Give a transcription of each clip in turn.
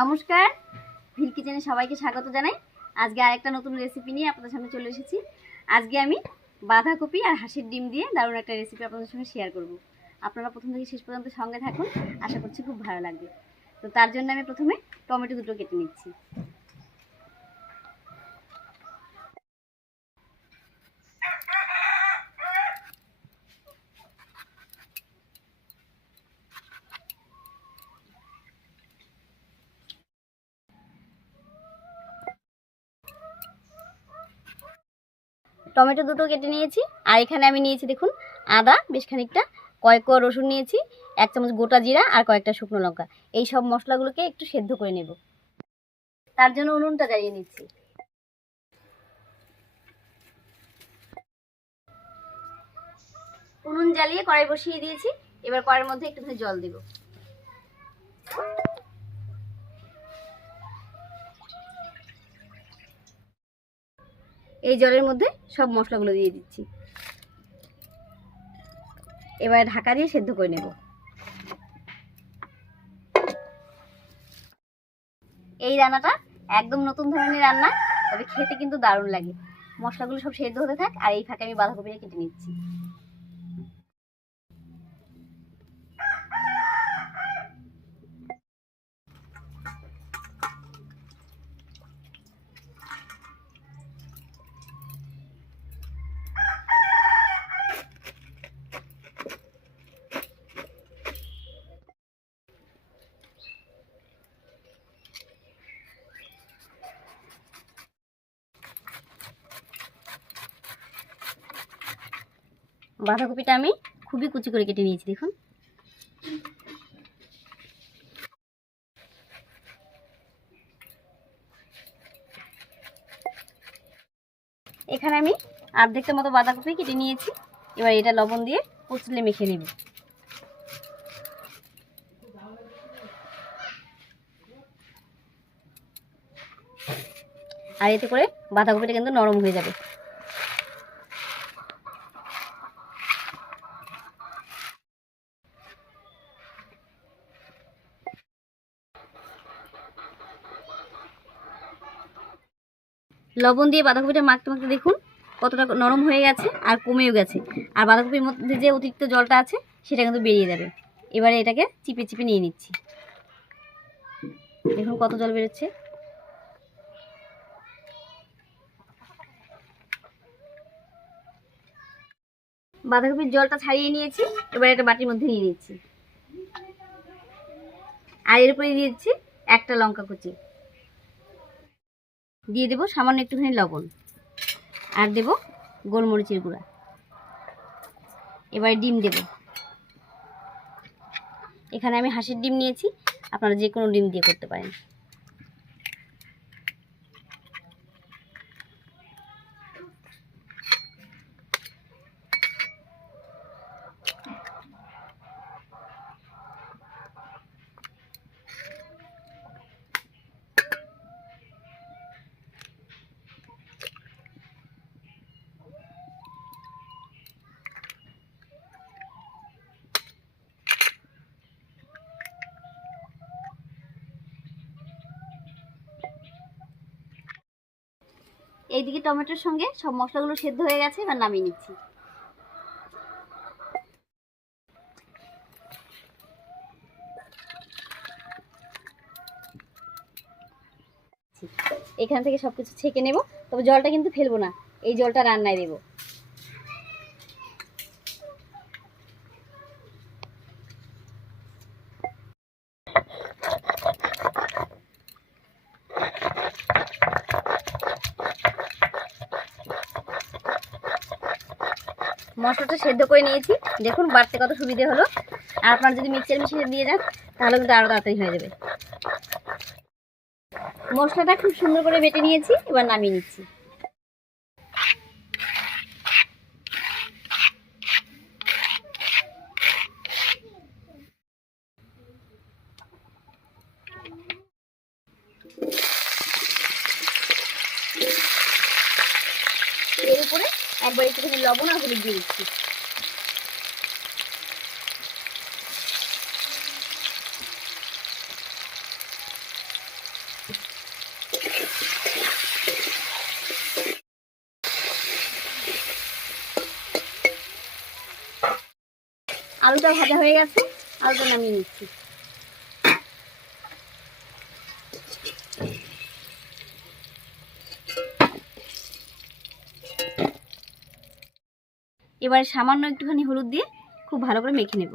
নমস্কার। ভিল কিচেনে সবাইকে স্বাগত জানাই। আজকে আরেকটা নতুন রেসিপি নিয়ে আপনাদের সামনে চলে এসেছি। আজকে আমি বাঁধাকপি আর হাঁসের ডিম দিয়ে দারুণ একটা রেসিপি আপনাদের সঙ্গে শেয়ার করব। আপনারা প্রথম থেকে শেষ পর্যন্ত সঙ্গে থাকুন, আশা করছি খুব ভালো লাগবে। তো তার জন্য আমি প্রথমে টমেটো দুটো কেটে নিচ্ছি। টমেটো দুটো কেটে নিয়েছি, আর এখানে আমি নিয়েছি দেখুন আদা, বেশ খানিকটা, কয়েক কোয়া রসুন নিয়েছি, এক চামচ গোটা জিরা আর কয়েকটা শুকনো লঙ্কা। এই সব মশলাগুলোকে একটু সেদ্ধ করে নেব। তার জন্য উনুনটা জ্বালিয়ে নিচ্ছি। উনুন জ্বালিয়ে কড়াই বসিয়ে দিয়েছি, এবার কড়াইয়ের মধ্যে একটুখানি জল দেব। এই জলের মধ্যে সব মশলাগুলো দিয়ে দিচ্ছি। এবার ঢাকা দিয়ে সেদ্ধ করে নেব। এই রান্নাটা একদম নতুন ধরনের রান্না, তবে খেতে কিন্তু দারুণ লাগে। মশলাগুলো সব সেদ্ধ হতে থাক, আর এই ফাঁকে আমি বাঁধাকপিটা কেটে নিচ্ছি। বাঁধাকপিটা আমি খুবই কুচি করে কেটে নিয়েছি, দেখুন। এখানে আমি অর্ধেকটা মতো বাঁধাকপি কেটে নিয়েছি। এবার এটা লবণ দিয়ে কুচলে মেখে নেব। আর এতে করে বাঁধাকপিটা কিন্তু নরম হয়ে যাবে। লবণ দিয়ে বাঁধাকপিটা মাখতে মাখতে দেখুন কতটা নরম হয়ে গেছে আর কমেও গেছে। আর বাঁধাকপির মধ্যে যে অতিরিক্ত জলটা আছে, সেটা কিন্তু বেরিয়ে যাবে। এবারে এটাকে চিপে চিপে নিয়ে নিচ্ছি। দেখুন কত জল বেরোচ্ছে। বাঁধাকপির জলটা ছাড়িয়ে নিয়েছি, এবার এটা বাটির মধ্যে নিয়ে নিচ্ছি। আর এর উপরে দিচ্ছি একটা লঙ্কা কুচি। দিয়ে দেবো সামান্য একটুখানি লবণ। আর দেব গোলমরিচের গুঁড়া। এবার ডিম দেব। এখানে আমি হাঁসের ডিম নিয়েছি, আপনারা যে কোনো ডিম দিয়ে করতে পারেন। এইদিকে টমেটোর সঙ্গে সব মশলাগুলো সেদ্ধ হয়ে গেছে, এবার নামিয়ে নিচ্ছি। এখান থেকে সবকিছু ছেঁকে নেব, তবে জলটা কিন্তু ফেলব না, এই জলটা রান্নায় দেবো। মশলাটা সেদ্ধ করে নিয়েছি। দেখুন, বাড়তে কত সুবিধে হলো। আর আপনারা যদি মিক্সার মেশিনে দিয়ে যান তাহলে কিন্তু আরও তাড়াতাড়ি হয়ে যাবে। মশলাটা খুব সুন্দর করে বেটে নিয়েছি, এবার নামিয়ে নিচ্ছি। একবার একটুখানি লবণ আর হলুদ দিয়ে দিচ্ছি। আলুটা ভাজা হয়ে গেছে আলুটা নামিয়ে নিচ্ছি। এবারে সামান্য একটুখানি হলুদ দিয়ে খুব ভালো করে মেখে নেব।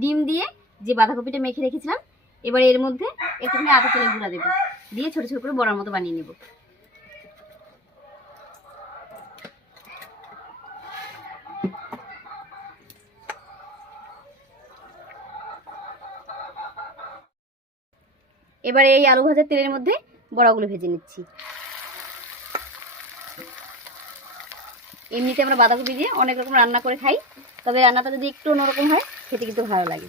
ডিম দিয়ে যে বাঁধাকপিটা মেখে রেখেছিলাম, এবার এর মধ্যে একটুখানি আটা তেলের গুঁড়া দেবো। দিয়ে ছোট ছোট করে বড়ার মতো বানিয়ে নেব। এবারে এই আলু ভাজার তেলের মধ্যে বড়াগুলো ভেজে নিচ্ছি। এমনিতে আমরা বাঁধাকপি দিয়ে অনেক রকম রান্না করে খাই, তবে রান্নাটা যদি একটু অন্যরকম হয় খেতে কিন্তু ভালো লাগে।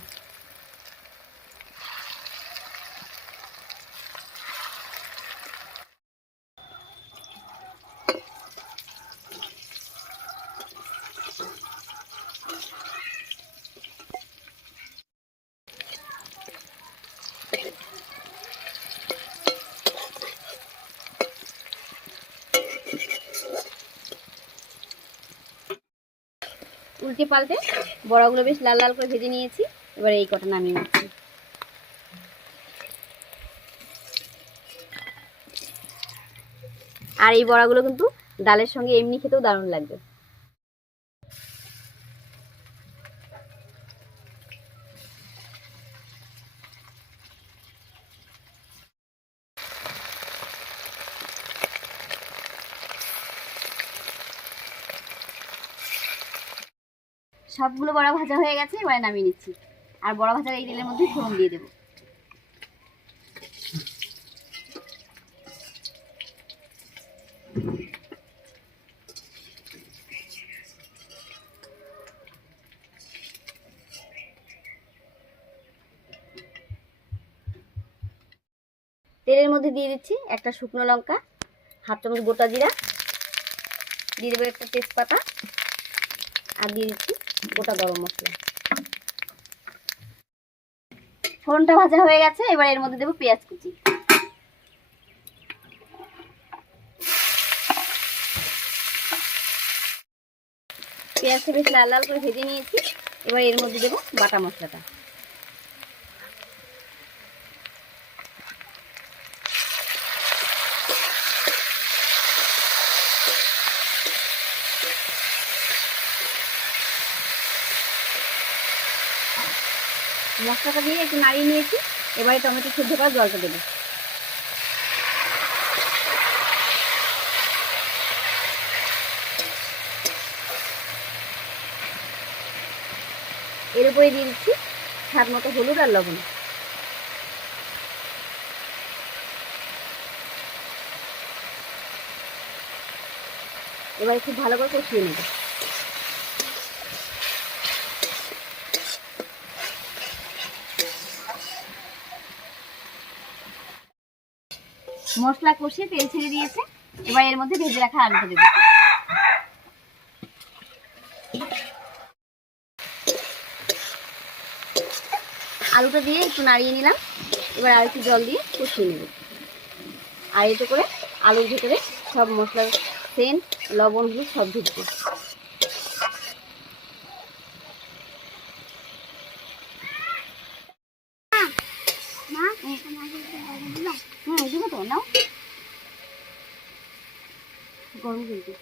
উল্টে পাল্টে বড়াগুলো বেশ লাল লাল করে ভেজে নিয়েছি। এবার এই কটা নামিয়ে নিচ্ছি। আর এই বড়াগুলো কিন্তু ডালের সঙ্গে এমনি খেতেও দারুণ লাগবে। সবগুলো বড়া ভাজা হয়ে গেছে, এবারে নামিয়ে নিচ্ছি। আর বড়া ভাজার এই তেলের মধ্যে ফোড়ন দিয়ে দেবো। তেলের মধ্যে দিয়ে দিচ্ছি একটা শুকনো লঙ্কা, হাফ চামচ গোটা জিরা, দিয়ে দেবো একটা তেজপাতা, আর দিয়ে দিচ্ছি গোটা গরম মশলা। ফোড়নটা ভাজা হয়ে গেছে, এবার এর মধ্যে দেবো পেঁয়াজ কুচি। পেঁয়াজটা বেশ লাল লাল করে ভেজে নিয়েছি, এবার এর মধ্যে দেবো বাটা মশলাটা। মশলাটা দিয়ে একটু নাড়িয়ে নিয়েছি। এবারে টমেটো সেদ্ধ করা জলটা দেবো। এর উপরে দিয়ে দিচ্ছি স্বাদ মতো হলুদ আর লবণ। এবারে খুব ভালো করে কষিয়ে নেব। মশলা কষিয়ে তেল ছেড়ে দিয়েছে। এবার এর মধ্যে ভেজে রাখা আলুটা দেবো। আলুটা দিয়ে একটু নাড়িয়ে নিলাম। এবার আর একটু জল দিয়ে কষিয়ে নেব। আর এতে করে আলুর ভিতরে সব মশলার সেন্ট লবণ হলুদ সব ঢুকবে হুম দিব তো নাও গরম কিন্তু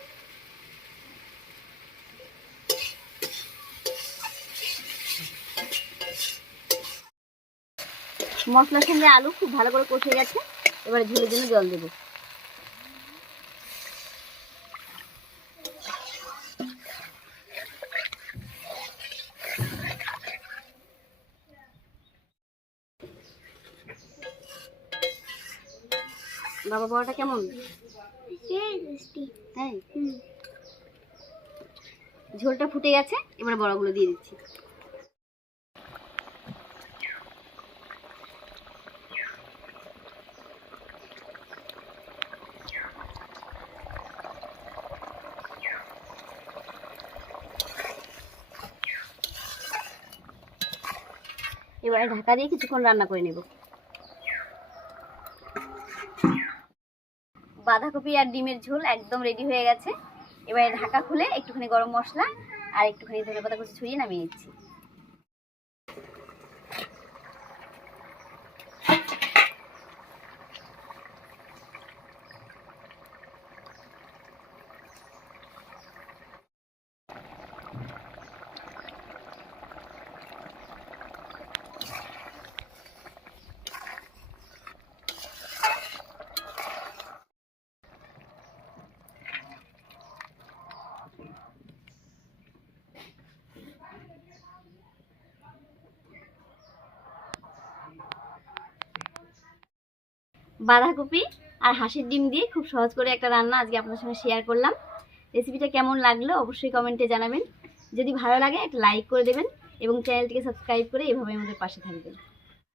মশলার সঙ্গে আলু খুব ভালো করে কষে গেছে। এবারে ঝোলের জন্য জল দেবো। বাবা বড়াটা কেমন? তাই ঝোলটা ফুটে গেছে এবার বড়াগুলো দিয়ে দিচ্ছি। এবারে ঢাকা দিয়ে কিছুক্ষণ রান্না করে নেব। বাঁধাকপি আর ডিমের ঝোল একদম রেডি হয়ে গেছে। এবারে ঢাকা খুলে একটুখানি গরম মশলা আর একটুখানি ধনে পাতা কুচি ছড়িয়ে নামিয়ে নিচ্ছি। বাঁধাকপি আর হাঁসের ডিম দিয়ে খুব সহজ করে একটা রান্না আজকে আপনার সঙ্গে শেয়ার করলাম। রেসিপিটা কেমন লাগল অবশ্যই কমেন্টে জানাবেন। যদি ভালো লাগে একটা লাইক করে দেবেন এবং চ্যানেলটিকে সাবস্ক্রাইব করে এভাবে আমাদের পাশে থাকবেন।